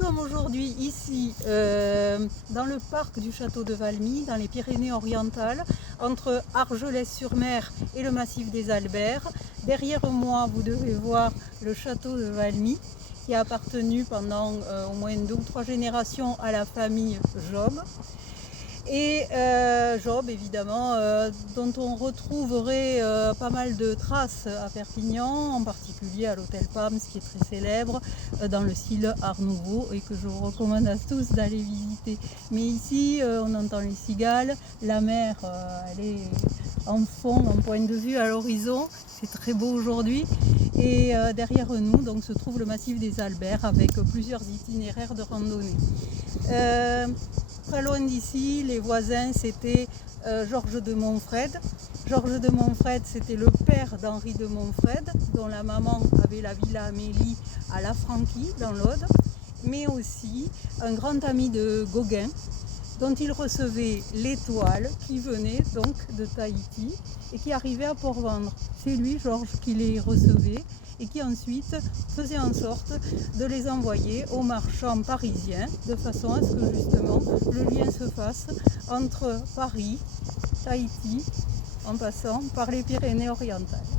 sommes aujourd'hui ici dans le parc du château de Valmy, dans les Pyrénées-Orientales, entre Argelès-sur-Mer et le massif des Alberts. Derrière moi, vous devez voir le château de Valmy, qui a appartenu pendant au moins 2 ou 3 générations à la famille Job. Et Job, évidemment, dont on retrouverait pas mal de traces à Perpignan, en particulier à l'hôtel Pams, qui est très célèbre, dans le style Art Nouveau, et que je vous recommande à tous d'aller visiter. Mais ici, on entend les cigales, la mer, elle est en fond, en point de vue à l'horizon, c'est très beau aujourd'hui. Et derrière nous, donc, se trouve le massif des Alberts, avec plusieurs itinéraires de randonnée. Très loin d'ici, les voisins, c'était Georges de Montfred. Georges de Montfred, c'était le père d'Henri de Montfred, dont la maman avait la villa Amélie à La Franquie, dans l'Aude, mais aussi un grand ami de Gauguin, dont il recevait l'étoile qui venait donc de Tahiti et qui arrivait à Port-Vendre. C'est lui, Georges, qui les recevait et qui ensuite faisait en sorte de les envoyer aux marchands parisiens, de façon à ce que justement le lien se fasse entre Paris, Tahiti, en passant par les Pyrénées-Orientales.